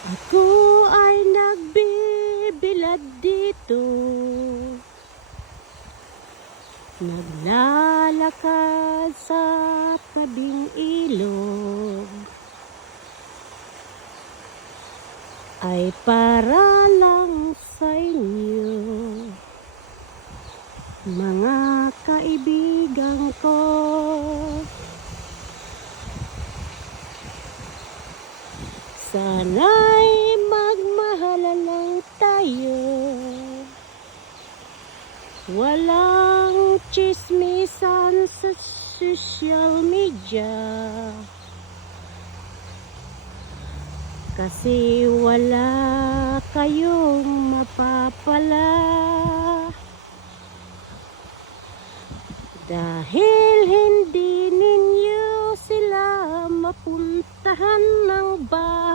Ako ay nagbibilad dito, naglalakad sa tabing ilog, ay para lang sa inyo, mga kaibigan ko. Sana'y magmahala lang tayo, walang tsismisan sa social media, kasi wala kayong mapapala, dahil hindi ninyo sila mapuntahan ng bahay.